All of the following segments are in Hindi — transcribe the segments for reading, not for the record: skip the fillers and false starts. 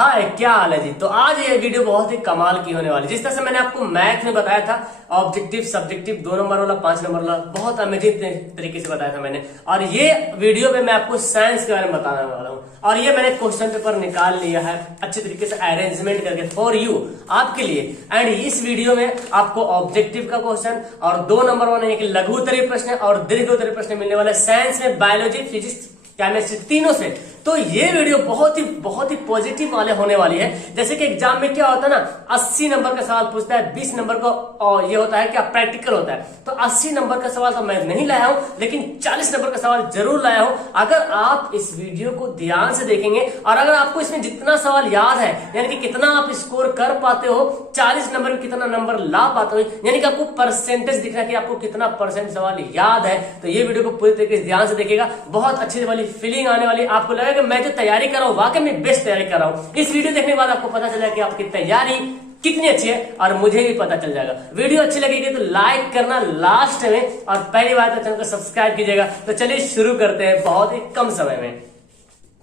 हाय, क्या हाल है जी। तो आज ये वीडियो बहुत ही कमाल की होने वाली है। जिस तरह से मैंने आपको मैथ में बताया था, ऑब्जेक्टिव सब्जेक्टिव 2 नंबर वाला 5 नंबर वाला बहुत अमेजिंग तरीके से बताया था मैंने। और ये वीडियो में मैं आपको साइंस के बारे में बताने वाला हूँ। और ये मैंने क्वेश्चन पेपर निकाल लिया है अच्छे तरीके से अरेंजमेंट करके फॉर यू, आपके लिए। एंड इस वीडियो में आपको ऑब्जेक्टिव का क्वेश्चन और 2 नंबर वाला एक लघु उत्तरीय प्रश्न और दीर्घ उत्तरीय प्रश्न मिलने वाला है साइंस में, बायोलॉजी, फिजिक्स, केमिस्ट्री, तीनों से। तो ये वीडियो बहुत ही पॉजिटिव वाले होने वाली है। जैसे कि एग्जाम में क्या होता है ना, 80 नंबर का सवाल पूछता है, 20 नंबर का और ये होता है क्या, प्रैक्टिकल होता है। तो 80 नंबर का सवाल तो मैं नहीं लाया हूं, लेकिन 40 नंबर का सवाल जरूर लाया हूं। अगर आप इस वीडियो को ध्यान से देखेंगे और अगर आपको इसमें जितना सवाल याद है, यानी कि कितना आप स्कोर कर पाते हो, 40 नंबर में कितना नंबर ला पाते हो, यानी कि आपको परसेंटेज दिख रहा है कि आपको कितना परसेंट सवाल याद है। तो ये वीडियो को पूरी तरीके से ध्यान से देखिएगा, बहुत अच्छी वाली फीलिंग आने वाली। आपको लगेगा कि मैं जो तैयारी कर रहा हूं वाकई में बेस्ट तैयारी कर रहा हूं। इस वीडियो देखने के बाद आपको पता चला कि आपकी तैयारी कितनी अच्छी है और मुझे भी पता चल जाएगा। वीडियो अच्छी लगेगी तो लाइक करना लास्ट में, और पहली बार तो चैनल को सब्सक्राइब कीजिएगा। तो चलिए शुरू करते हैं बहुत ही कम समय में।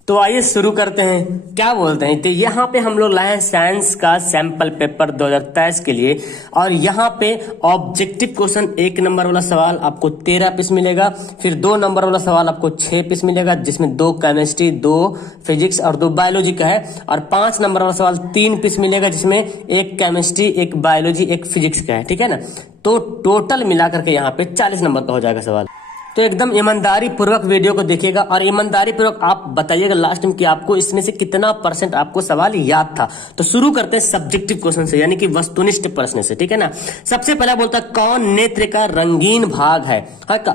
तो आइए शुरू करते हैं। क्या बोलते हैं, तो यहाँ पे हम लोग लाए हैं साइंस का सैंपल पेपर 2023 के लिए। और यहाँ पे ऑब्जेक्टिव क्वेश्चन 1 नंबर वाला सवाल आपको 13 पीस मिलेगा। फिर 2 नंबर वाला सवाल आपको 6 पीस मिलेगा, जिसमें 2 केमिस्ट्री, 2 फिजिक्स और 2 बायोलॉजी का है। और 5 नंबर वाला सवाल 3 पीस मिलेगा, जिसमें 1 केमिस्ट्री, 1 बायोलॉजी, 1 फिजिक्स का है। ठीक है ना। तो टोटल मिलाकर के यहाँ पे 40 नंबर का हो जाएगा सवाल। तो एकदम ईमानदारी पूर्वक वीडियो को देखिएगा और ईमानदारी पूर्वक आप बताइएगा लास्ट में कि आपको इसमें से कितना परसेंट आपको सवाल याद था। तो शुरू करते हैं सब्जेक्टिव क्वेश्चन से, यानी कि वस्तुनिष्ठ प्रश्न से। ठीक है ना। सबसे पहला बोलता है कौन नेत्र का रंगीन भाग है।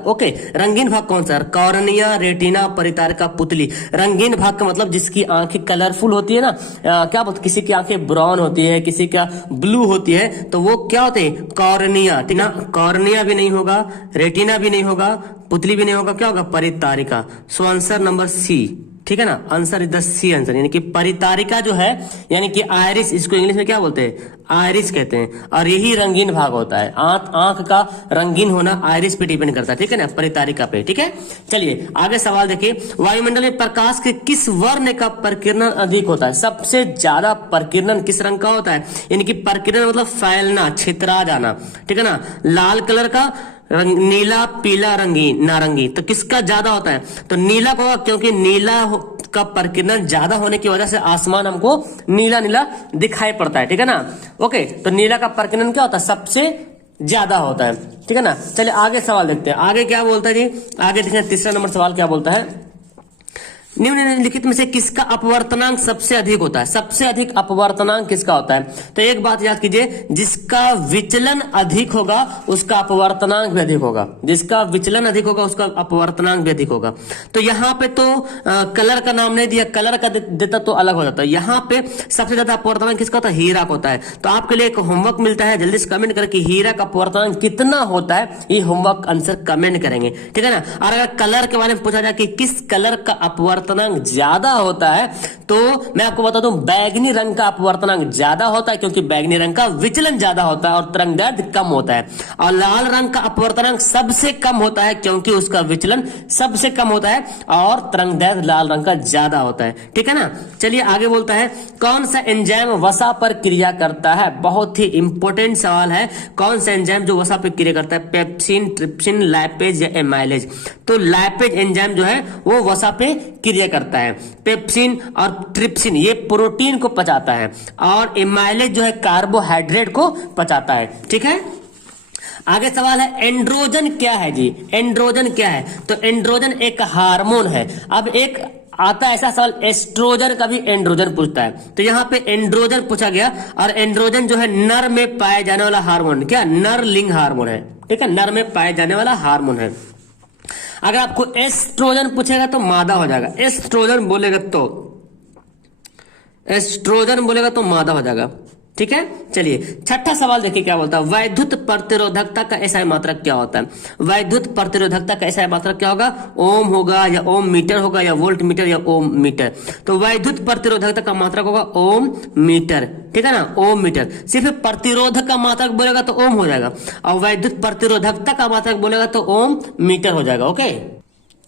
ओके, रंगीन भाग कौन सा, कॉर्निया, रेटिना, परितारिका, पुतली। रंगीन भाग का मतलब जिसकी आंखें कलरफुल होती है ना, क्या बोलते, किसी की आंखें ब्राउन होती है, किसी का ब्लू होती है, तो वो क्या होते हैं, कॉर्निया। ठीक है, कॉर्निया भी नहीं होगा, रेटिना भी नहीं होगा, पुतली भी नहीं होगा, क्या होगा, परितारिका। So answer number C. ठीक है ना, answer is the C answer, यानी कि परितारिका जो है, यानी कि आयरिस, इसको इंग्लिश में क्या बोलते हैं, आयरिस कहते हैं। और यही रंगीन भाग होता है। आंख का रंगीन होना आयरिस पे डिपेंड करता है। ठीक है ना, परितारिका पे। ठीक है, चलिए आगे सवाल देखिए। वायुमंडल में प्रकाश के किस वर्ण का प्रकीर्णन अधिक होता है। सबसे ज्यादा प्रकीर्णन किस रंग का होता है, यानी कि प्रकीर्णन मतलब फैलना, छितरा जाना। ठीक है ना। लाल कलर का, नीला, पीला, रंगीन, नारंगी। तो किसका ज्यादा होता है, तो नीला का होगा, क्योंकि नीला का प्रकीर्णन ज्यादा होने की वजह से आसमान हमको नीला नीला दिखाई पड़ता है। ठीक है ना। ओके, तो नीला का प्रकीर्णन क्या होता है, सबसे ज्यादा होता है। ठीक है ना। चलिए आगे सवाल देखते हैं। आगे क्या बोलता है जी, आगे देखिए तीसरा नंबर सवाल क्या बोलता है, निम्नलिखित में से किसका अपवर्तनांक सबसे अधिक होता है। सबसे अधिक अपवर्तनांक किसका होता है, तो एक बात याद कीजिए, जिसका विचलन अधिक होगा उसका अपवर्तनांक भी अधिक होगा। जिसका विचलन अधिक होगा उसका अपवर्तनांक भी अधिक होगा। तो यहाँ पे तो कलर का नाम नहीं दिया, कलर का देता तो अलग हो जाता है। यहाँ पे सबसे ज्यादा अपवर्तनांक किसका होता है, हीरा का होता है। तो आपके लिए एक होमवर्क मिलता है, जल्दी से कमेंट करके हीरा का अपवर्तनांक कितना होता है, ये होमवर्क आंसर कमेंट करेंगे। ठीक है ना। और अगर कलर के बारे में पूछा जाए कि किस कलर का अपवर्तनांक ज्यादा होता है, तो मैं आपको बता दूं बैगनी रंग का अपवर्तनांक ज्यादा होता है, क्योंकि बैगनी रंग का विचलन ज्यादा होता है और तरंगदैर्ध्य कम होता है। और लाल रंग का अपवर्तनांक सबसे कम होता है, क्योंकि उसका विचलन सबसे कम होता है और तरंगदैर्ध्य लाल रंग का ज्यादा होता है। ठीक है ना। चलिए आगे बोलता है कौन सा एंजाइम वसा पर क्रिया करता है। बहुत ही इंपॉर्टेंट सवाल है, कौन सा एंजाइम जो वसा पर क्रिया करता है, पेप्सिन, ट्रिप्सिन, लाइपेज या एमाइलेज। तो लाइपेज एंजाइम जो है वो वसा पे क्रिया करता है। पेप्सिन और ट्रिप्सिन ये प्रोटीन को पचाता है, और एमाइलेज जो है कार्बोहाइड्रेट को पचाता है। ठीक है। आगे सवाल है एंड्रोजन क्या है जी। एंड्रोजन क्या है, तो एंड्रोजन एक हार्मोन है। अब एक आता है ऐसा सवाल, एस्ट्रोजन का भी एंड्रोजन पूछता है। तो यहाँ पे एंड्रोजन पूछा गया, और एंड्रोजन जो है नर में पाए जाने वाला हार्मोन, क्या, नर लिंग हार्मोन है। ठीक है, नर में पाए जाने वाला हार्मोन है। अगर आपको एस्ट्रोजन पूछेगा तो मादा हो जाएगा, एस्ट्रोजन बोलेगा तो मादा हो जाएगा। ठीक है। चलिए छठा सवाल देखिए क्या बोलता है, वैद्युत प्रतिरोधकता का एसआई मात्रक क्या होता है। वैद्युत प्रतिरोधकता का एसआई मात्रक क्या होगा, ओम होगा या ओम मीटर होगा या वोल्ट मीटर या ओम मीटर। तो वैद्युत प्रतिरोधकता का मात्रक होगा ओम मीटर। ठीक है ना, ओम मीटर। सिर्फ प्रतिरोधक का मात्रक बोलेगा तो ओम हो जाएगा, और वैद्युत प्रतिरोधकता का मात्रक बोलेगा तो ओम मीटर हो जाएगा। ओके,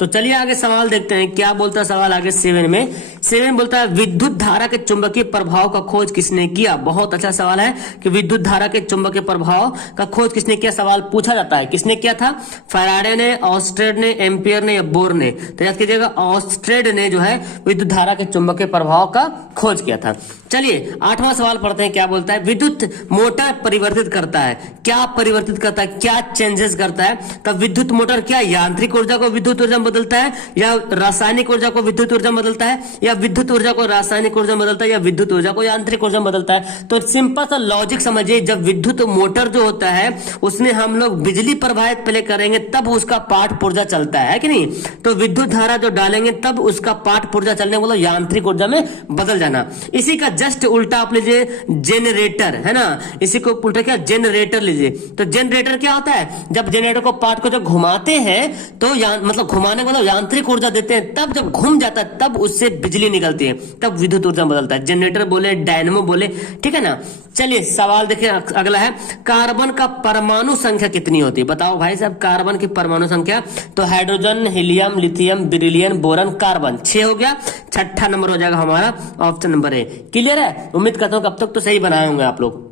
तो चलिए आगे सवाल देखते हैं क्या बोलता है सवाल आगे 7 में। 7 बोलता है विद्युत धारा के चुंबकीय प्रभाव का खोज किसने किया। बहुत अच्छा सवाल है कि विद्युत धारा के चुंबकीय प्रभाव का खोज किसने किया, सवाल पूछा जाता है। किसने किया था, फैराडे ने, ऑस्टेड ने, एम्पियर ने या बोर ने। तो याद कीजिएगा ऑस्टेड ने जो है विद्युत धारा के चुंबकीय प्रभाव का खोज किया था। चलिए 8वां सवाल पढ़ते हैं क्या बोलता है। विद्युत मोटर परिवर्तित करता है, क्या परिवर्तित करता है, क्या चेंजेस करता है। तब विद्युत मोटर क्या यांत्रिक ऊर्जा को विद्युत ऊर्जा में बदलता है, या रासायनिक ऊर्जा को विद्युत ऊर्जा में बदलता है, या विद्युत ऊर्जा को रासायनिक ऊर्जा में बदलता है, या विद्युत ऊर्जा को यांत्रिक ऊर्जा में बदलता है। तो सिंपल सा लॉजिक समझिए, जब विद्युत मोटर जो होता है उसमें हम लोग बिजली प्रवाहित पहले करेंगे तब उसका पाठ पुर्जा चलता है कि नहीं। तो विद्युत धारा जो डालेंगे तब उसका पाठ पुर्जा चलने वाला यांत्रिक ऊर्जा में बदल जाना। इसी का जस्ट उल्टा आप लीजिए जनरेटर, है ना, इसी को उल्टा क्या जनरेटर लीजिए। तो जनरेटर क्या होता है, जब जनरेटर को पार्ट को जब घुमाते हैं तो मतलब घुमाने का मतलब यांत्रिक ऊर्जा देते हैं, तब जब घूम जाता है तब उससे बिजली निकलती है, तब विद्युत ऊर्जा बदलता है। जनरेटर बोले, डायनेमो बोले, ठीक है ना। चलिए सवाल देखिए अगला है, कार्बन का परमाणु संख्या कितनी होती है। बताओ भाई साहब कार्बन की परमाणु संख्या। तो hydrogen, helium, lithium, beryllium, boron, carbon 6 हो गया। छठा नंबर हो जाएगा हमारा ऑप्शन नंबर ए। क्लियर है, उम्मीद करता हूं कब तक तो सही बनाए होंगे आप लोग।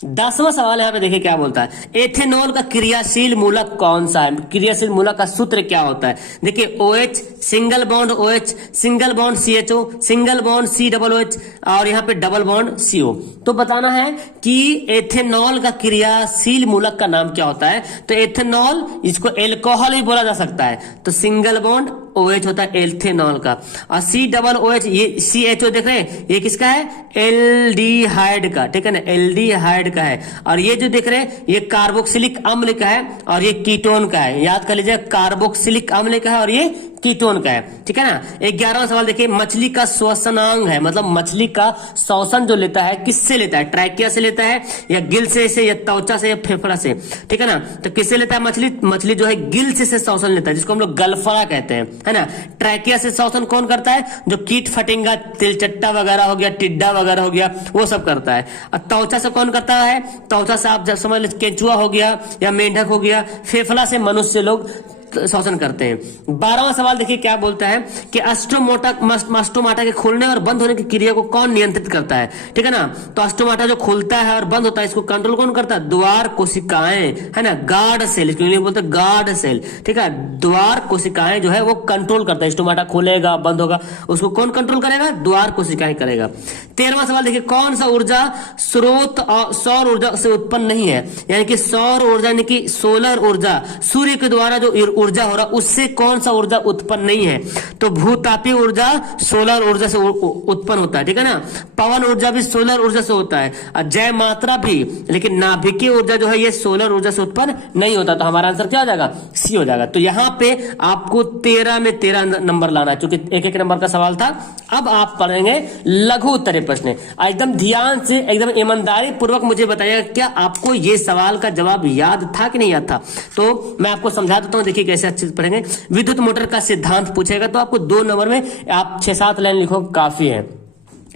10वां सवाल यहाँ पे देखिए क्या बोलता है, एथेनॉल का क्रियाशील मूलक कौन सा है। क्रियाशील मूलक का सूत्र क्या होता है। देखिए OH, single bond OH, single bond CHO, single bond COOH और यहाँ पे डबल बॉन्ड CO। तो बताना है कि एथेनॉल का क्रियाशील मूलक का नाम क्या होता है। तो एथेनॉल इसको एल्कोहल भी बोला जा सकता है। तो सिंगल बॉन्ड OH होता है एथेनॉल का, और COOH ये CHO देख रहे हैं ये किसका है, एल्डिहाइड का, ठीक है ना, एल्डिहाइड का है। और ये जो देख रहे हैं ये कार्बोक्सिलिक अम्ल का है और ये कीटोन का है। याद कर लीजिए कार्बोक्सिलिक अम्ल का है और ये कीटोन का है, ठीक है ना। 11वां सवाल देखिए, मछली का श्वसनांग है, मतलब मछली का श्वसन जो लेता है किससे लेता है, ट्रैकिया से लेता है या गिल से या त्वचा से या फेफड़ा से, ठीक है ना। तो किससे लेता है मछली, मछली जो है गिल से श्वसन लेता है, जिसको हम लोग गलफड़ा कहते हैं, है ना। ट्रैकिया से श्वसन कौन करता है, जो कीट फटिंगा, तिलचट्टा वगैरह हो गया, टिड्डा वगैरह हो गया, वो सब करता है। और त्वचा से कौन करता है, त्वचा से आप जब समझ लीजिए केंचुआ हो गया या मेंढक हो गया, फेफड़ा से मनुष्य लोग शोषण करते हैं। 12वां सवाल देखिए क्या बोलता है कि अस्टोमाटा के खुलने और बंद होने की क्रिया को कौन नियंत्रित करता है, ठीक है ना। तो अस्टोमाटा जो खुलता है और बंद होता है इसको कंट्रोल कौन करता है, द्वार कोशिकाएं, है ना, गार्ड सेल, इसको इंग्लिश में बोलते हैं गार्ड सेल, ठीक है। द्वार कोशिकाएं जो है वो कंट्रोल करता है, स्टोमाटा खुलेगा बंद होगा उसको कौन कंट्रोल करेगा, द्वार कोशिकाएं करेगा। 13वां सवाल देखिए, कौन सा ऊर्जा स्रोत सौर ऊर्जा से उत्पन्न नहीं है, यानी कि सौर ऊर्जा यानी कि सोलर ऊर्जा, सूर्य के द्वारा जो ऊर्जा हो रहा उससे कौन सा ऊर्जा उत्पन्न नहीं है। तो भूतापीय ऊर्जा सोलर ऊर्जा से उत्पन्न होता है, ठीक है ना। पवन ऊर्जा भी सोलर ऊर्जा से होता है, और जय मात्रा भी, लेकिन नाभिकीय ऊर्जा जो है ये सोलर ऊर्जा से उत्पन्न नहीं होता। तो हमारा आंसर क्या हो जाएगा, सी हो जाएगा। तो यहाँ पे आपको 13 में 13 नंबर लाना है, क्योंकि एक एक नंबर का सवाल था। अब आप पढ़ेंगे लघु उत्तरीय प्रश्न। एकदम ध्यान से एकदम ईमानदारी पूर्वक मुझे बताइएगा क्या आपको ये सवाल का जवाब याद था कि नहीं याद था। तो मैं आपको समझा देता हूँ, देखिए कैसे अच्छे से पढ़ेंगे। विद्युत मोटर का सिद्धांत पूछेगा तो आपको 2 नंबर में आप 6-7 लाइन लिखो काफी है।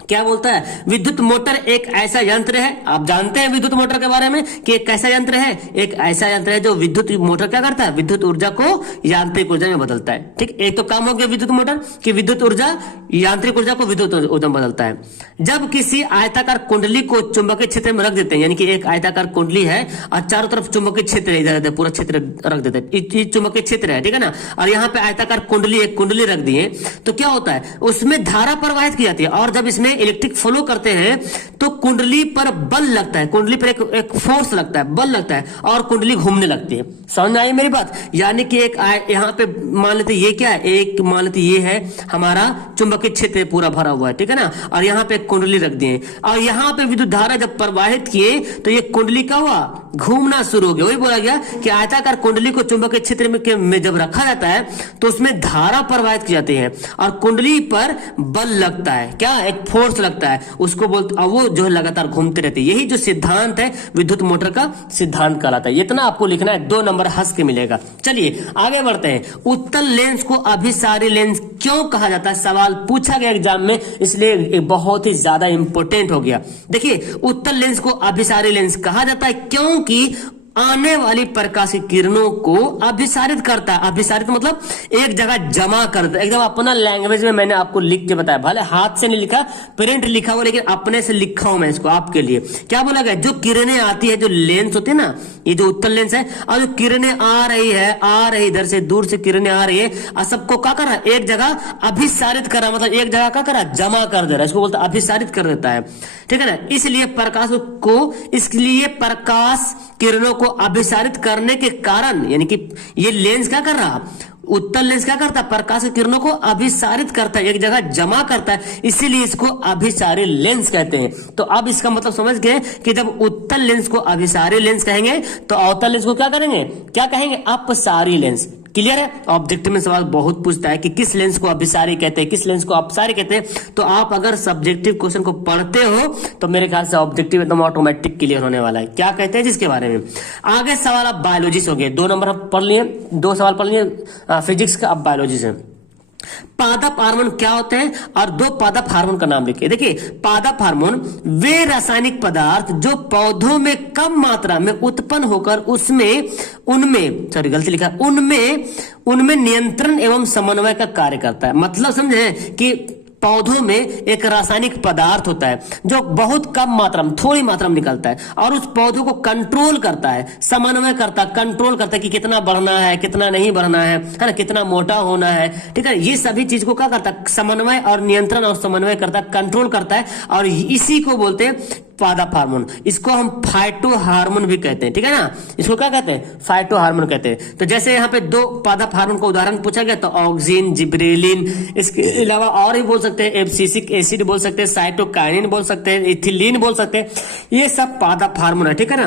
क्या बोलता है, विद्युत मोटर एक ऐसा यंत्र है, आप जानते हैं विद्युत मोटर के बारे में कि एक कैसा यंत्र है, एक ऐसा यंत्र है जो विद्युत मोटर क्या करता है, विद्युत ऊर्जा को यांत्रिक ऊर्जा में बदलता है। ठीक, एक तो काम हो गया विद्युत मोटर कि विद्युत ऊर्जा यांत्रिक ऊर्जा को विद्युत ऊर्जा में बदलता है। जब किसी आयताकार कुंडली को चुंबकीय क्षेत्र में रख देते हैं, यानी कि एक आयताकार कुंडली है और चारों तरफ चुंबकीय क्षेत्र है, इधर पूरा क्षेत्र रख देते हैं, चुंबकीय क्षेत्र है, ठीक है ना, और यहाँ पे आयताकार कुंडली एक कुंडली रख दिए, तो क्या होता है उसमें धारा प्रवाहित की जाती है, और जब इसमें इलेक्ट्रिक फ्लो करते हैं तो कुंडली पर बल लगता है, कुंडली पर एक फोर्स लगता है, बल लगता है, और कुंडली घूमने लगती है। समझ आई मेरी बात। यानी कि एक यहाँ पे मान लेते ये क्या है, एक मान लेते ये है हमारा चुंबकीय क्षेत्र पूरा भरा हुआ है, ठीक है ना, और यहाँ पे कुंडली रख दिए, और यहाँ पे विद्युत धारा जब प्रवाहित किए तो ये कुंडली क्या हुआ, घूमना शुरू हो गया। वही बोला गया कि आयताकार कुंडली को चुंबकीय क्षेत्र में जब रखा जाता है तो उसमें धारा प्रवाहित की जाती है और कुंडली पर बल लगता है, क्या एक फोर्स लगता है, उसको बोलते, और वो जो है लगातार घूमते रहते हैं। यही जो सिद्धांत है विद्युत मोटर का सिद्धांत कहलाता है। इतना आपको लिखना है, 2 नंबर हंस के मिलेगा। चलिए आगे बढ़ते हैं। उत्तल लेंस को अभिसारी लेंस क्यों कहा जाता है, सवाल पूछा गया एग्जाम में, इसलिए बहुत ही ज्यादा इंपॉर्टेंट हो गया। देखिए उत्तल लेंस को अभिसारी लेंस कहा जाता है क्योंकि आने वाली प्रकाश की किरणों को अभिसारित करता है। अभिसारित मतलब एक जगह जमा कर दे, एकदम अपना लैंग्वेज में मैंने आपको लिख के बताया, भले हाथ से नहीं लिखा, प्रिंट लिखा हुआ, लेकिन अपने से लिखा हूं मैं इसको आपके लिए। क्या बोला गया, जो किरणें आती है, जो लेंस होती है ना, ये जो उत्तल लेंस है, और जो किरणें आ रही इधर से दूर से किरणें आ रही है, और सबको क्या कर रहा है, एक जगह अभिसारित कर रहा, मतलब एक जगह क्या कर रहा है, जमा कर दे रहा है, इसको बोलता है अभिसारित कर देता है, ठीक है ना। इसलिए प्रकाश किरणों को अभिसारित करने के कारण, यानी कि ये लेंस क्या कर रहा, उत्तल लेंस क्या करता है, प्रकाश की किरणों को अभिसारित करता है, एक जगह जमा करता है, इसीलिए इसको अभिसारी लेंस कहते हैं। तो अब इसका मतलब समझ गए कि जब उत्तल लेंस को अभिसारी लेंस कहेंगे तो अवतल लेंस को क्या करेंगे, क्या कहेंगे, अपसारी लेंस। क्लियर है। ऑब्जेक्टिव में सवाल बहुत पूछता है कि किस लेंस को अभिसारी कहते हैं, किस लेंस को अपसारी कहते हैं। तो आप अगर सब्जेक्टिव क्वेश्चन को पढ़ते हो तो मेरे ख्याल से ऑब्जेक्टिव एकदम ऑटोमेटिक क्लियर होने वाला है। क्या कहते हैं जिसके बारे में। आगे सवाल अब बायोलॉजी से हो गए, 2 नंबर हम पढ़ लिए, 2 सवाल पढ़ लिए फिजिक्स का। अब बायोलॉजी से पादप हार्मोन क्या होते हैं और 2 पादप हार्मोन का नाम लिखिए। देखिए पादप हार्मोन वे रासायनिक पदार्थ जो पौधों में कम मात्रा में उत्पन्न होकर उनमें नियंत्रण एवं समन्वय का कार्य करता है। मतलब समझे कि पौधों में एक रासायनिक पदार्थ होता है जो बहुत कम मात्रा में, थोड़ी मात्रा में निकलता है और उस पौधों को कंट्रोल करता है, समन्वय करता है, कंट्रोल करता है कि कितना बढ़ना है, कितना नहीं बढ़ना है ना, कितना मोटा होना है, ठीक है। ये सभी चीज को क्या करता है, समन्वय और नियंत्रण और समन्वय करता है, कंट्रोल करता है, और इसी को बोलते हैं पादप हार्मोन। इसको हम फाइटो हार्मोन भी कहते हैं, ठीक है ना। इसको क्या कहते हैं, फाइटो हार्मोन कहते हैं। तो जैसे यहाँ पे 2 पादप हार्मोन का उदाहरण पूछा गया तो ऑक्सिन, जिब्रेलिन, इसके अलावा और भी बोल सकते हैं, एब्सिसिक एसिड बोल सकते हैं, साइटोकाइनिन बोल सकते हैं, इथिलीन बोल सकते हैं, ये सब पादप हार्मोन है, ठीक है ना।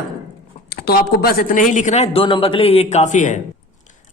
तो आपको बस इतने ही लिखना है, 2 नंबर के लिए ये काफी है।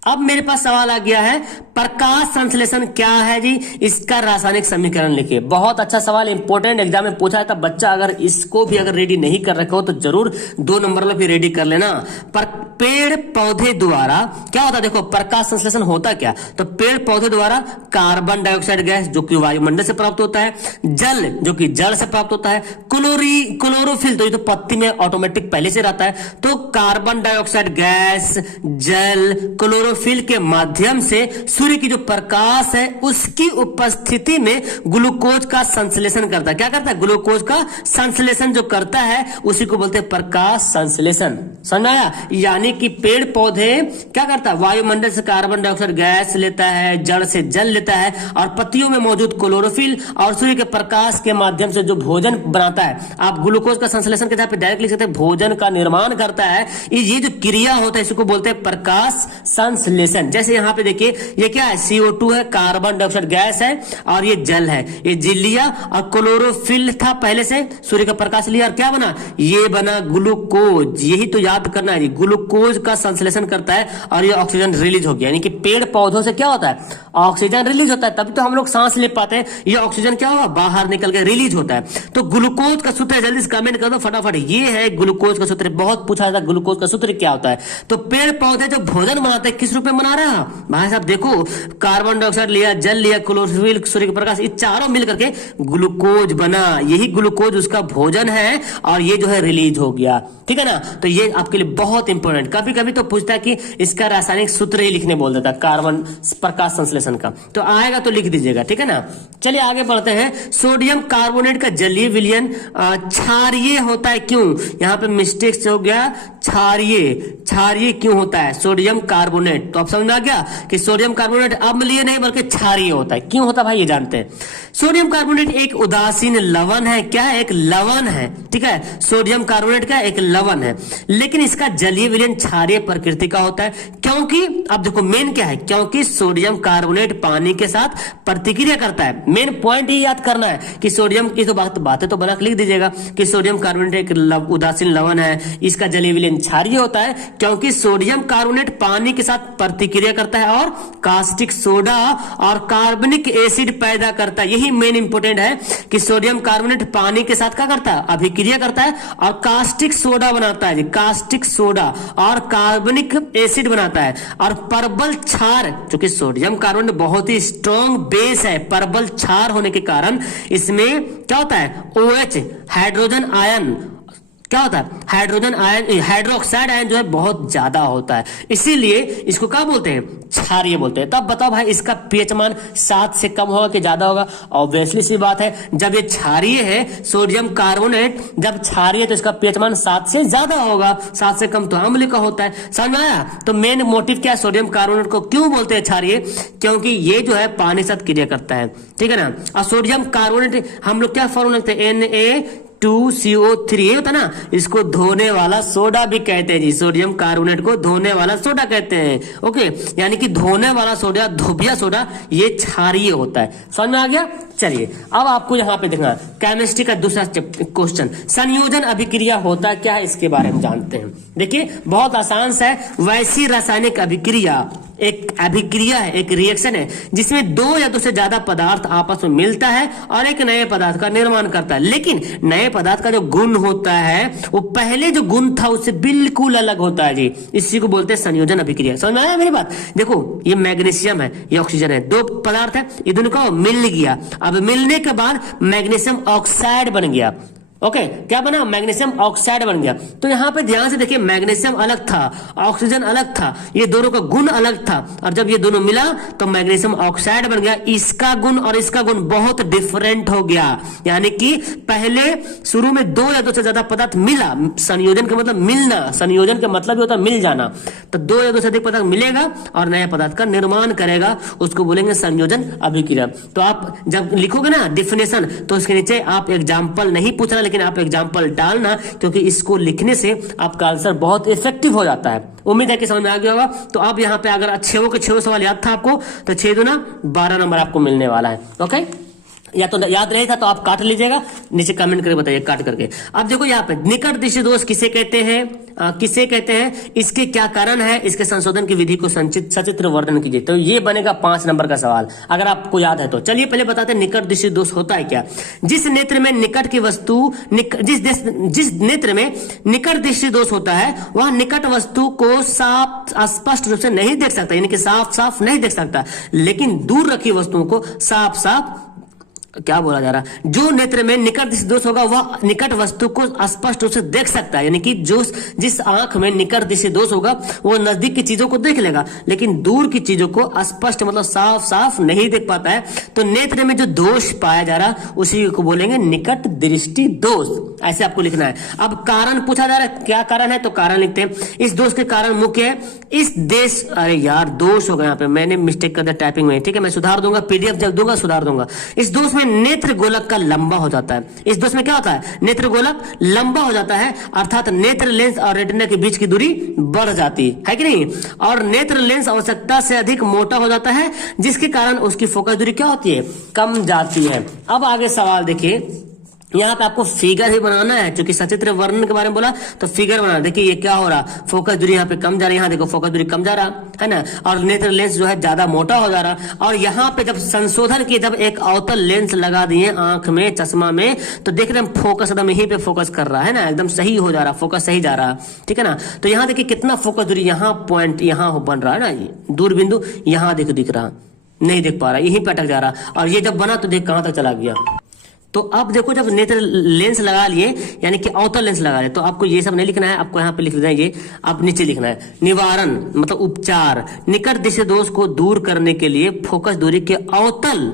अब मेरे पास सवाल आ गया है, प्रकाश संश्लेषण क्या है जी, इसका रासायनिक समीकरण लिखिए। बहुत अच्छा सवाल, इंपॉर्टेंट, एग्जाम में पूछा था। बच्चा अगर इसको भी अगर रेडी नहीं कर रखा हो तो जरूर 2 नंबर में भी रेडी कर लेना। पर पेड़ पौधे द्वारा क्या होता है, देखो प्रकाश संश्लेषण होता क्या, तो पेड़ पौधे द्वारा कार्बन डाइऑक्साइड गैस जो कि वायुमंडल से प्राप्त होता है, जल जो कि जल से प्राप्त होता है, क्लोरोफिल तो ये तो पत्ती में ऑटोमेटिक पहले से रहता है, तो कार्बन डाइऑक्साइड गैस, जल, क्लोरोफिल के माध्यम से सूर्य की जो प्रकाश है उसकी उपस्थिति में ग्लूकोज का संश्लेषण करता है। क्या करता है, ग्लूकोज का संश्लेषण जो करता है उसी को बोलते हैं प्रकाश संश्लेषण। समझ आया। यानी कि पेड़ पौधे क्या करता है, वायुमंडल से कार्बन डाइऑक्साइड गैस लेता है, जड़ से जल लेता है, और पत्तियों में मौजूद क्लोरोफिल और सूर्य के प्रकाश के माध्यम से जो भोजन बनाता है, आप ग्लूकोज का संश्लेषण के पे डायरेक्ट लिख सकते हैं, भोजन का निर्माण करता है। ये जो क्रिया होता है इसको बोलते हैं प्रकाश संश्लेषण। जैसे यहाँ पे देखिए ये क्या है, CO2 है, कार्बन डाइऑक्साइड गैस है, और ये जल है, ये जल लिया, और क्लोरोफिल था पहले से, सूर्य का प्रकाश लिया, और क्या बना, ये बना ग्लूकोज। यही तो याद करना है, ग्लूकोज का संश्लेषण करता है और ये ऑक्सीजन रिलीज हो गया। यानी कि पेड़ पौधों से क्या होता है, ऑक्सीजन रिलीज होता है, तभी तो हम लोग सांस ले पाते हैं। ये ऑक्सीजन क्या होगा, बाहर निकल के रिलीज होता है। तो ग्लूकोज का सूत्र है, जल्दी से कमेंट कर दो फटाफट, ये है ग्लूकोज का सूत्र। बहुत पूछा जाता है ग्लूकोज का सूत्र क्या होता है। तो पेड़ पौधे जो भोजन बनाते हैं किस रूप में बना रहा है भाई साहब, देखो कार्बन डाइऑक्साइड लिया, जल लिया, क्लोरोफिल, सूर्य के प्रकाश, ये चारों मिलकर के ग्लूकोज बना। यही ग्लूकोज उसका भोजन है और ये जो है रिलीज हो गया, ठीक है ना। तो ये आपके लिए बहुत इंपॉर्टेंट, कभी कभी तो पूछता है कि इसका रासायनिक सूत्र ही लिखने बोल देता है कार्बन प्रकाश संश्लेषण का, तो आएगा तो लिख दीजिएगा, ठीक है ना। चलिए आगे बढ़ते हैं। सोडियम कार्बोनेट का जलीय विलयन क्षारीय होता है, क्यों, यहाँ पे मिस्टेक से हो गया, क्षारीय क्यों होता है सोडियम कार्बोनेट। तो आप समझ में आ गया कि सोडियम कार्बोनेट अम्लीय नहीं बल्कि क्षारीय होता है। क्यों होता है भाई, ये जानते हैं। सोडियम कार्बोनेट एक उदासीन लवण है, क्या है, एक लवण है, ठीक है। सोडियम कार्बोनेट का एक लवण है, लेकिन इसका जलीय विलयन क्षारीय प्रकृति का होता है, क्योंकि अब देखो मेन क्या है, क्योंकि सोडियम कार्बोनेट पानी के साथ प्रतिक्रिया करता है। मेन पॉइंट ही याद करना है कि सोडियम की तो बातें तो बना के लिख दीजिएगा कि सोडियम कार्बोनेट एक उदासीन लवण है, इसका जलीय विलयन क्षारीय होता है क्योंकि सोडियम कार्बोनेट पानी के साथ प्रतिक्रिया करता है और कास्टिक सोडा और कार्बनिक एसिड पैदा करता है। यही मेन इंपोर्टेंट है कि सोडियम कार्बोनेट पानी के साथ क्या करता है, अभिक्रिया करता है और कास्टिक सोडा बनाता है, कास्टिक सोडा और कार्बनिक एसिड बनाता है। और प्रबल क्षार, क्योंकि सोडियम कार्बोनेट बहुत ही स्ट्रॉन्ग बेस है, प्रबल क्षार होने के कारण इसमें क्या होता है, OH हाइड्रोजन आयन क्या होता है, हाइड्रोजन आयन, हाइड्रोक्साइड आयन जो है बहुत ज्यादा होता है, इसीलिए इसको क्या बोलते हैं, क्षारीय बोलते हैं। तब बताओ भाई इसका पीएच मान 7 से कम होगा कि ज्यादा होगा? ऑब्वियसली सी बात है, जब ये क्षारीय है सोडियम कार्बोनेट, जब क्षारीय तो इसका पीएच मान 7 से ज्यादा होगा, 7 से कम तो अम्ल का होता है। समझ में आया? तो मेन मोटिव क्या है, सोडियम कार्बोनेट को क्यों बोलते हैं क्षारीय? क्योंकि ये जो है पानी साथ क्रिया करता है, ठीक है ना। और सोडियम कार्बोनेट हम लोग क्या फॉर्मूला लिखते हैं, Na2CO3, ये होता है ना, इसको धोने वाला सोडा भी कहते हैं जी, सोडियम कार्बोनेट को धोने वाला सोडा कहते हैं। ओके, यानी कि धोने वाला सोडा, धोबिया सोडा, ये क्षारीय होता है। समझ में आ गया? चलिए अब आपको यहाँ पे देखना केमिस्ट्री का दूसरा क्वेश्चन, संयोजन अभिक्रिया होता क्या है, इसके बारे में जानते हैं। देखिए बहुत आसान सा है, वैसी रासायनिक अभिक्रिया एक अभिक्रिया है, एक रिएक्शन है जिसमें 2 या 2 से ज्यादा पदार्थ आपस में मिलता है और एक नए पदार्थ का निर्माण करता है। लेकिन नए पदार्थ का जो गुण होता है वो पहले जो गुण था उससे बिल्कुल अलग होता है जी, इसी को बोलते हैं संयोजन अभिक्रिया। समझ में आया मेरी बात? देखो ये मैग्नीशियम है, ये ऑक्सीजन है, 2 पदार्थ है, ये दोनों का मिल गया। अब मिलने के बाद मैग्नीशियम ऑक्साइड बन गया। ओके, क्या बना, मैग्नीशियम ऑक्साइड बन गया। तो यहाँ पे ध्यान से देखिए, मैग्नीशियम अलग था, ऑक्सीजन अलग था, ये दोनों का गुण अलग था, और जब ये दोनों मिला तो मैग्नीशियम ऑक्साइड बन गया। इसका गुण और इसका गुण बहुत डिफरेंट हो गया, यानी कि पहले शुरू में 2 या 2 से ज्यादा पदार्थ मिला, संयोजन का मतलब मिलना, संयोजन का मतलब होता है मिल जाना, तो 2 या 2 से अधिक पदार्थ मिलेगा और नए पदार्थ का निर्माण करेगा, उसको बोलेंगे संयोजन अभिक्रिया। तो आप जब लिखोगे ना डिफिनेशन, तो उसके नीचे आप एग्जाम्पल नहीं पूछना, लेकिन आप एग्जाम्पल डालना, क्योंकि इसको लिखने से आपका आंसर बहुत इफेक्टिव हो जाता है। उम्मीद है कि समझ में आ गया होगा। तो आप यहाँ पे अगर 6 के 6 सवाल याद था आपको, तो 6 दूना 12 नंबर आपको मिलने वाला है। ओके, या तो याद नहीं था तो आप काट लीजिएगा, नीचे कमेंट करके बताइए काट करके। अब देखो यहाँ पे निकट दृष्टि दोष किसे कहते हैं, किसे कहते हैं, इसके क्या कारण है, इसके संशोधन की विधि को सचित्र वर्णन कीजिए। तो ये बनेगा 5 नंबर का सवाल, अगर आपको याद है तो। चलिए पहले बताते हैं निकट दृष्टि दोष होता है क्या। जिस नेत्र में निकट की वस्तु, जिस नेत्र में निकट दृष्टि दोष होता है वह निकट वस्तु को साफ स्पष्ट रूप से नहीं देख सकता, यानी कि साफ साफ नहीं देख सकता, लेकिन दूर रखी वस्तुओं को साफ साफ, क्या बोला जा रहा, जो नेत्र में निकट दृष्टि दोष होगा वह निकट वस्तु को स्पष्ट रूप से देख सकता है, यानी कि जो जिस आंख में निकट दृष्टि दोष होगा वो नजदीक की चीजों को देख लेगा, लेकिन दूर की चीजों को स्पष्ट मतलब साफ साफ नहीं देख पाता है। तो नेत्र में जो दोष पाया जा रहा उसी को बोलेंगे निकट दृष्टि दोष, ऐसे आपको लिखना है। अब कारण पूछा जा रहा है, क्या कारण है, तो कारण लिखते हैं। इस दोष के कारण मुख्य है इस देश, अरे यार दोष हो गया यहाँ पे, मैंने मिस्टेक कर दिया टाइपिंग में, ठीक है मैं सुधार दूंगा, पीडीएफ जब दूंगा सुधार दूंगा। इस दोष में नेत्र गोलक का लंबा हो जाता है। इस दोष में क्या होता है, नेत्र गोलक लंबा हो जाता है, अर्थात नेत्र लेंस और रेटिना के बीच की दूरी बढ़ जाती है कि नहीं, और नेत्र लेंस आवश्यकता से अधिक मोटा हो जाता है, जिसके कारण उसकी फोकस दूरी क्या होती है, कम जाती है। अब आगे सवाल देखिए, यहाँ पे आपको फिगर ही बनाना है, क्योंकि सचित्र वर्णन के बारे में बोला तो फिगर बनाना। देखिए ये क्या हो रहा, फोकस दूरी यहाँ पे कम जा रही है, यहाँ देखो फोकस दूरी कम जा रहा है ना, और नेत्र लेंस जो है ज्यादा मोटा हो जा रहा। और यहाँ पे जब संशोधन की, जब एक अवतल लेंस लगा दिए आंख में, चश्मा में, तो देख रहे हैं फोकस एकदम यहीं पे फोकस कर रहा है ना, एकदम सही हो जा रहा, फोकस सही जा रहा, ठीक है ना। तो यहाँ देखिए कितना फोकस दूरी, यहाँ पॉइंट यहाँ बन रहा है ना, दूर बिंदु यहाँ दिख रहा, नहीं देख पा रहा, यहीं पे अटक जा रहा, और ये जब बना तो देख कहाँ तक चला गया। तो अब देखो जब नेत्र लेंस लगा लिए, यानी कि अवतल लेंस लगा लिए, तो आपको ये सब नहीं लिखना है, आपको यहाँ पे लिख देना है, ये आप नीचे लिखना है निवारण मतलब उपचार। निकट दृष्टि दोष को दूर करने के लिए फोकस दूरी के अवतल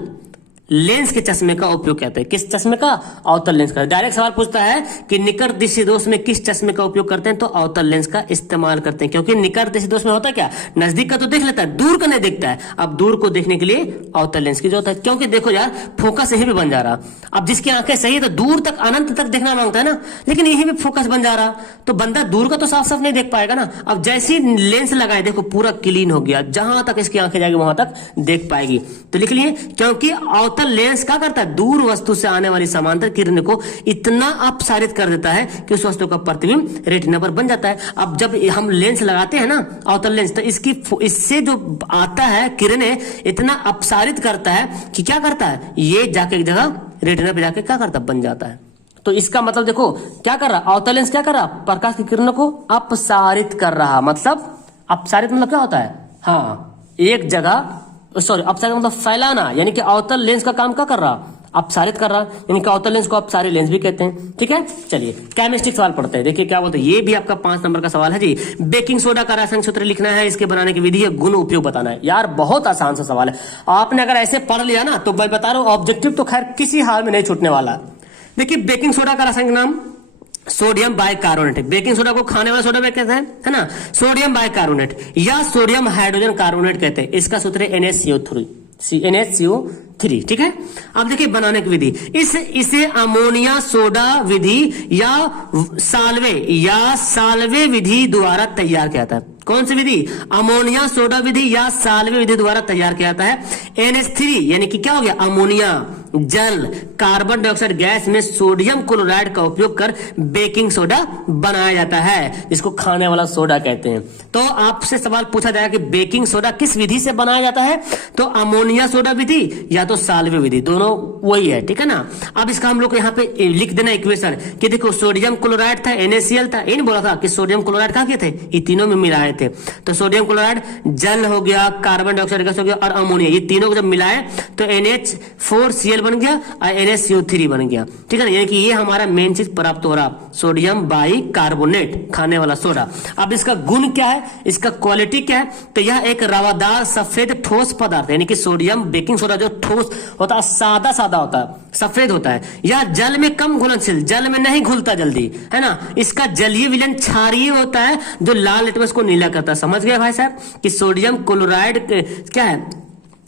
लेंस के चश्मे का उपयोग करते हैं। किस चश्मे का, अवतल लेंस का। डायरेक्ट सवाल पूछता है कि निकट दृष्टि दोष में किस चश्मे का उपयोग करते हैं, तो अवतल लेंस का इस्तेमाल करते हैं, क्योंकि निकट दृष्टि दोष में होता है क्या, नजदीक का तो देख लेता है, दूर का नहीं देखता है। अब दूर को देखने के लिए अवतल लेंस की जरूरत है, क्योंकि देखो यार फोकस यही पे बन जा रहा। अब जिसकी आंखें सही है तो दूर तक अनंत तक देखना मांगता है ना, लेकिन यही पे फोकस बन जा रहा, तो बंदा दूर का तो साफ साफ नहीं देख पाएगा ना। अब जैसे ही लेंस लगाए देखो पूरा क्लीन हो गया, जहां तक इसकी आंखें जाएगी वहां तक देख पाएगी। तो लिख लिए, क्योंकि अवतल लेंस क्या करता है, दूर वस्तु से आने वाली समांतर किरण को इतना अपसारित कर देता है कि उस वस्तु का प्रतिबिंब रेटिना पर बन जाता है। अब जब हम लेंस लगाते हैं ना अवतल लेंस, तो इससे जो आता है किरणें इतना अपसारित करता है कि क्या करता है, ये जाके एक जगह रेटिना पे जाके क्या करता है, बन जाता है। तो इसका मतलब देखो क्या कर रहा, अवतल लेंस क्या कर रहा, प्रकाश की किरणों को अपसारित कर रहा। मतलब अपसारित मतलब क्या होता है, हाँ एक जगह, सॉरी अपसारित मतलब फैलाना, यानी कि अवतल लेंस का काम क्या कर रहा, अपसारित कर रहा, इनका अवतल लेंस को अपसारी लेंस भी कहते हैं। ठीक है, चलिए केमिस्ट्री सवाल पढ़ते हैं। देखिए क्या बोलते हैं, ये भी आपका 5 नंबर का सवाल है जी। बेकिंग सोडा का रासायनिक सूत्र लिखना है, इसके बनाने की विधि, गुण, उपयोग बताना है। यार बहुत आसान सा सवाल है, आपने अगर ऐसे पढ़ लिया ना तो मैं बता रहा हूं ऑब्जेक्टिव तो खैर किसी हाल में नहीं छूटने वाला। देखिए बेकिंग सोडा का रासायनिक नाम सोडियम बाइकार्बोनेट। बेकिंग सोडा को खाने वाला सोडा में कहते हैं, है ना, सोडियम बाइकार्बोनेट या सोडियम हाइड्रोजन कार्बोनेट कहते हैं। इसका सूत्र है NaCO3। ठीक है, अब देखिए बनाने की विधि, इसे अमोनिया सोडा विधि या साल्वे विधि द्वारा तैयार किया जाता है। कौन सी विधि? अमोनिया सोडा विधि या साल्वे विधि द्वारा तैयार किया जाता है। NH3 यानी कि क्या हो गया, अमोनिया, जल, कार्बन डाइऑक्साइड गैस में सोडियम क्लोराइड का उपयोग कर बेकिंग सोडा बनाया जाता है, जिसको खाने वाला सोडा कहते हैं। तो आपसे सवाल पूछा जाएगा कि बेकिंग सोडा किस विधि से बनाया जाता है, तो अमोनिया सोडा विधि या तो साल्वे विधि, दोनों वही है। ठीक है ना, अब इसका हम लोग को यहाँ पे लिख देना इक्वेशन कि देखो सोडियम क्लोराइड था, NaCl था, इन बोला था कि सोडियम क्लोराइड कहाँ के थे, ये तीनों में मिलाए थे। तो सोडियम क्लोराइड, जल हो गया, कार्बन डाइऑक्साइड गैस हो गया और अमोनिया, ये तीनों को जब मिलाए तो NH4Cl बन गया और NaCO3 बन गया। ठीक है ना, यानी कि ये हमारा मेन चीज प्राप्त हो रहा, सोडियम बाइकार्बोनेट, खाने वाला सोडा। अब इसका गुण क्या है, इसका क्वालिटी क्या है, तो यह एक रवादार सफेद ठोस पदार्थ है, यानी कि सोडियम बेकिंग सोडा जो ठोस होता है, सादा सादा होता है, सफेद होता है, यह जल में कम घुलनशील, जल में नहीं घुलता जल्दी, है ना। इसका जलीय विलयन क्षारीय होता है जो लाल लिटमस को नीला करता है। समझ गए भाई साहब कि सोडियम क्लोराइड क्या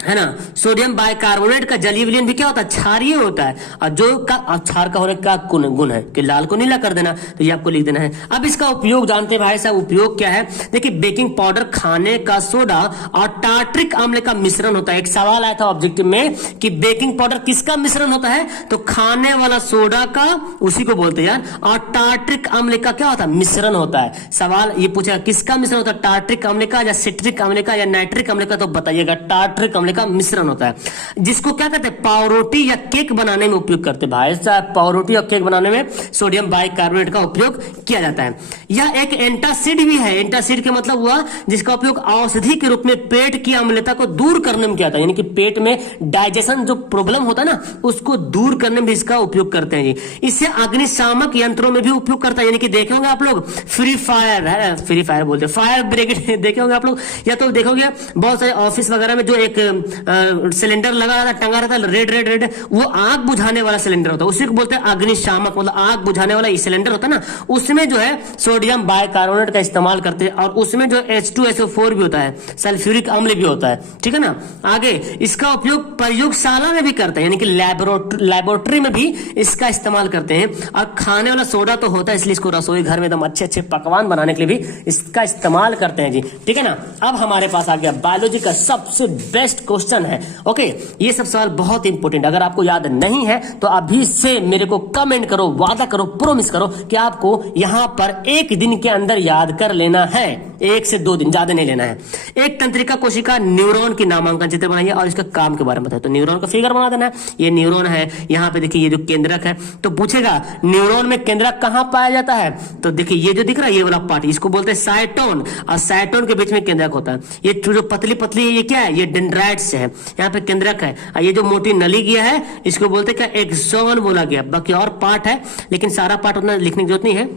है ना, सोडियम बाइकार्बोनेट का जलीय विलयन भी क्या होता है, क्षारीय होता है, और जो का क्षार का होने का गुण है कि लाल को नीला कर देना, तो ये आपको लिख देना है। अब इसका उपयोग जानते हैं भाई साहब, उपयोग क्या है, देखिए बेकिंग पाउडर, खाने का सोडा और टार्ट्रिक अम्ल का मिश्रण होता है। एक सवाल आया था ऑब्जेक्टिव में कि बेकिंग पाउडर किसका मिश्रण होता है, तो खाने वाला सोडा का, उसी को बोलते हैं यार, और टार्ट्रिक अम्ल का क्या होता है, मिश्रण होता है। सवाल ये पूछा किसका मिश्रण होता है, टार्ट्रिक अम्ल का या सिट्रिक अम्ल का या नाइट्रिक अम्ल का, तो बताइएगा। टार्ट्रिक अम्ल का मिश्रण होता है, जिसको क्या कहते हैं, पावरोटी या केक बनाने में उपयोग करते हैं। भाई साहब पावरोटी और केक बनाने में सोडियम बाइकार्बोनेट का उपयोग किया जाता है। यह एक एंटासिड भी है। एंटासिड का मतलब हुआ जिसका उपयोग औषधि के रूप में पेट की अम्लता को दूर करने में किया जाता है, यानी कि पेट में डाइजेशन जो प्रॉब्लम होता है ना, उसको दूर करने में इसका उपयोग करते हैं जी। इसे अग्निशामक यंत्रों में भी उपयोग करता है, यानी कि देखे होंगे आप लोग फ्री फायर बोलते हैं, फायर ब्रिगेड देखे होंगे आप लोग, या तो देखोगे बहुत सारे ऑफिस वगैरह में जो एक सिलेंडर लगा रहता, टंगा रहता है, रेड, वो आग बुझाने वाला सिलेंडर होता है, उसी को बोलते हैं अग्निशामक, मतलब आग बुझाने वाला सिलेंडर होता है ना, उसमें जो है सोडियम बाइकार्बोनेट का इस्तेमाल करते हैं, और उसमें जो H2SO4 भी होता है, सल्फ्यूरिक अम्ल भी होता है। ठीक है ना, आगे इसका उपयोग प्रयोगशाला में भी करते हैं, यानी कि लैबोरेटरी में भी इसका इस्तेमाल करते हैं। और खाने वाला सोडा तो होता है, इसलिए इसको रसोई घर में एकदम अच्छे पकवान बनाने के लिए भी इसका इस्तेमाल करते हैं जी। ठीक है ना, अब हमारे पास आ गया बायोलॉजी का सबसे बेस्ट क्वेश्चन है। ओके, ये सब सवाल बहुत इंपॉर्टेंट, अगर आपको याद नहीं है तो अभी से मेरे को कमेंट करो, वादा करो, प्रोमिस करो कि आपको यहां पर एक दिन के अंदर याद कर लेना है, 1 से 2 दिन, ज्यादा नहीं लेना है। एक तंत्रिका कोशिका न्यूरॉन की नामांकन चित्र बनाइए और इसका काम के बारे में बताइए। तो न्यूरॉन का फिगर बना देना है, ये न्यूरॉन है, यहाँ पे देखिए ये जो केंद्रक है, तो पूछेगा न्यूरॉन में केंद्रक कहाँ पाया जाता है, तो देखिए ये जो दिख रहा है ये वाला पार्ट, इसको बोलते हैं साइटोन, और साइटोन के बीच में केंद्रक होता है। ये जो पतली पतली ये क्या है, ये डेंड्राइट्स है, यहाँ पे केंद्रक है, और ये जो मोटी नली गया है इसको बोलते हैं क्या, एक्सॉन बोला गया। बाकी और पार्ट है लेकिन सारा पार्ट उतना लिखने की जरूरत नहीं है।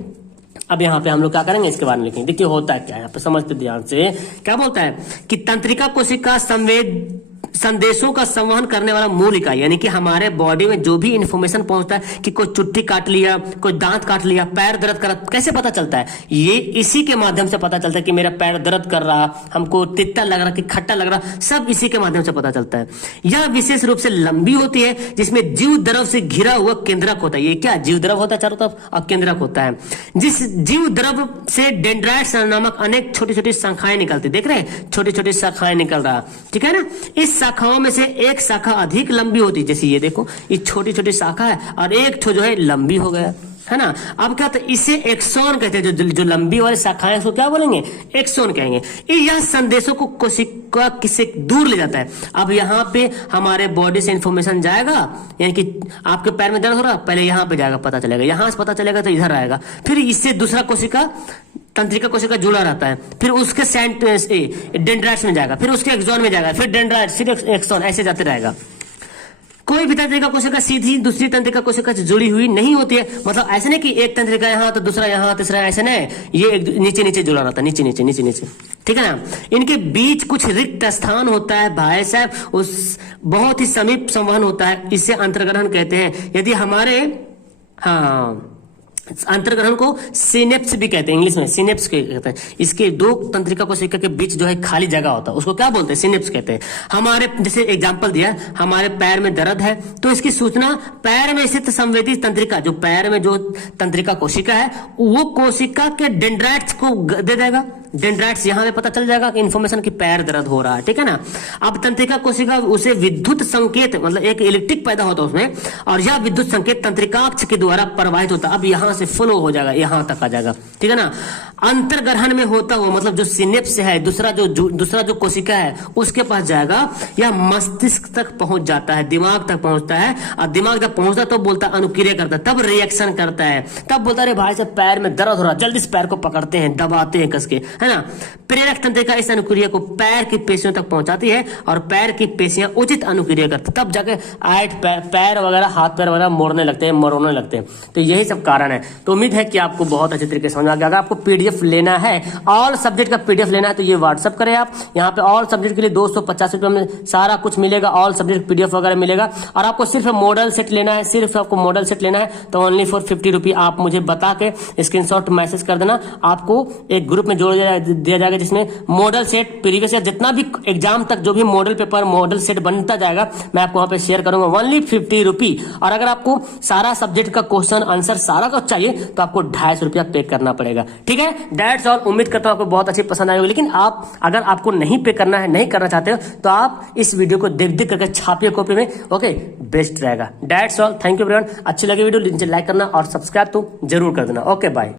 अब यहाँ पे हम लोग क्या करेंगे, इसके बारे में लिखेंगे। देखिए होता है क्या, यहाँ पे समझते ध्यान से, क्या बोलता है कि तंत्रिका कोशिका संदेशों का संवहन करने वाला मूल इकाई, यानी कि हमारे बॉडी में जो भी इंफॉर्मेशन पहुंचता है कि कोई चुट्टी काट लिया, कोई दांत काट लिया, पैर दर्द कर रहा, कैसे पता चलता है, ये इसी के माध्यम से पता चलता है कि मेरा पैर दर्द कर रहा, हमको तित्ता लग रहा कि खट्टा लग रहा, सब इसी के माध्यम से पता चलता है। यह विशेष रूप से लंबी होती है, जिसमें जीव द्रव से घिरा हुआ केंद्रक होता है। ये क्या जीव द्रव होता है चारों तरफ, और केंद्रक होता है। जिस जीव द्रव से डेंड्राइट्स नामक अनेक छोटी छोटी शाखाएं निकलती, देख रहे हैं छोटी छोटी शाखाएं निकल रहा, ठीक है ना। इस शाखाओं में से एक शाखा अधिक लंबी होती है, जैसे ये देखो ये छोटी छोटी शाखा है और एक ठो जो है लंबी हो गया, है ना। अब क्या, तो इसे एक्सॉन कहते हैं, जो लंबी वाली शाखाएं उसको क्या बोलेंगे, एक्सॉन कहेंगे। यह संदेशों को कोशिका किससे दूर ले जाता है। अब यहाँ पे हमारे बॉडी से इंफॉर्मेशन जाएगा, यानी कि आपके पैर में दर्द हो रहा, पहले यहाँ पे जाएगा, पता चलेगा, यहाँ से पता चलेगा तो इधर आएगा, फिर इससे दूसरा कोशिका तंत्रिका कोशिका जुड़ा रहता है, फिर उसके डेंड्राइट्स में जाएगा, फिर उसके एक्सॉन में जाएगा, फिर डेंड्राइट्स, फिर एक्सॉन, ऐसे जाते रहेगा। कोई भी तंत्रिका कोशिका सीधी दूसरी तंत्रिका कोशिका से जुड़ी हुई नहीं होती है। मतलब ऐसे नहीं कि एक तंत्रिका यहाँ तो दूसरा यहाँ तीसरा, ऐसे नहीं, ये एक नीचे नीचे जुड़ा रहता है, नीचे नीचे नीचे नीचे, ठीक है ना। इनके बीच कुछ रिक्त स्थान होता है भाई साहब, उस बहुत ही समीप संवहन होता है, इसे अंतर्ग्रहण कहते हैं। यदि हमारे अंतर्ग्रहण को सिनेप्स भी कहते हैं, इंग्लिश में सिनेप्स कहते हैं। इसके दो तंत्रिका कोशिका के बीच जो है खाली जगह होता है, उसको क्या बोलते हैं, सिनेप्स कहते हैं। हमारे जैसे एग्जांपल दिया, हमारे पैर में दर्द है तो इसकी सूचना पैर में स्थित संवेदी तंत्रिका, जो पैर में जो तंत्रिका कोशिका है वो कोशिका के डेंड्राइट्स को दे देगा। डेंड्राइट्स यहाँ पे पता चल जाएगा कि इन्फॉर्मेशन की पैर दर्द हो रहा है, ठीक है ना। अब तंत्रिका कोशिका उसे विद्युत संकेत, मतलब एक इलेक्ट्रिक पैदा होता है उसमें, और यह विद्युत संकेत तंत्रिकाक्ष के द्वारा प्रवाहित होता है। अब यहाँ से फ्लो हो जाएगा, यहाँ तक आ जाएगा, ठीक है ना। अंतर्ग्रहण में होता हुआ, मतलब जो सिनेप्स है, दूसरा जो कोशिका है उसके पास जाएगा, यह मस्तिष्क तक पहुंच जाता है, दिमाग तक पहुंचता है। और दिमाग तक पहुंचता है तो बोलता है अनुक्रिया करता है, तब रिएक्शन करता है, तब बोलता है भाई साहब पैर में दर्द हो रहा, जल्दी से पैर को पकड़ते हैं, दबाते हैं कस के, है ना। प्रेरक तंत्रिका इस अनुक्रिया को पैर की पेशियों तक पहुंचाती है और पैर की पेशियां उचित अनुक्रिया करती, तब जाके पैर वगैरह, हाथ पैर वगैरह मोड़ने लगते हैं, मरोड़ने लगते हैं। तो यही सब कारण है। तो उम्मीद है कि आपको बहुत अच्छे तरीके से समझ आ गया। अगर आपको पीडीएफ लेना है, ऑल सब्जेक्ट का पीडीएफ लेना है, तो ये व्हाट्सअप करें आप। यहाँ पे ऑल सब्जेक्ट के लिए 250 रुपये में सारा कुछ मिलेगा, ऑल सब्जेक्ट पीडीएफ वगैरह मिलेगा। और आपको सिर्फ मॉडल सेट लेना है, सिर्फ आपको मॉडल सेट लेना है, तो ओनली फॉर 50 रुपये आप मुझे बता के स्क्रीनशॉट मैसेज कर देना। आपको एक ग्रुप में जोड़ दिया जाएगा जिसमें मॉडल सेट प्रीवियस ईयर जितना भी एग्जाम तक जो भी मॉडल पेपर मॉडल सेट बनता जाएगा, मैं आपको वहां पे शेयर करूंगा, ओनली 50 रुपये। और अगर आपको सारा सब्जेक्ट का क्वेश्चन आंसर सारा का चाहिए तो आपको 250 रुपया पे करना पड़ेगा, ठीक है। That's all. उम्मीद करता हूं आपको बहुत अच्छी पसंद आई होगी। लेकिन आप अगर आपको नहीं पे करना है, नहीं करना चाहते हो, तो आप इस वीडियो को देख देख करके छापिए कॉपी में, ओके, बेस्ट रहेगा। That's all. Thank you everyone. अच्छी लगी वीडियो, नीचे लाइक करना और सब्सक्राइब तो जरूर कर देना। Okay, bye.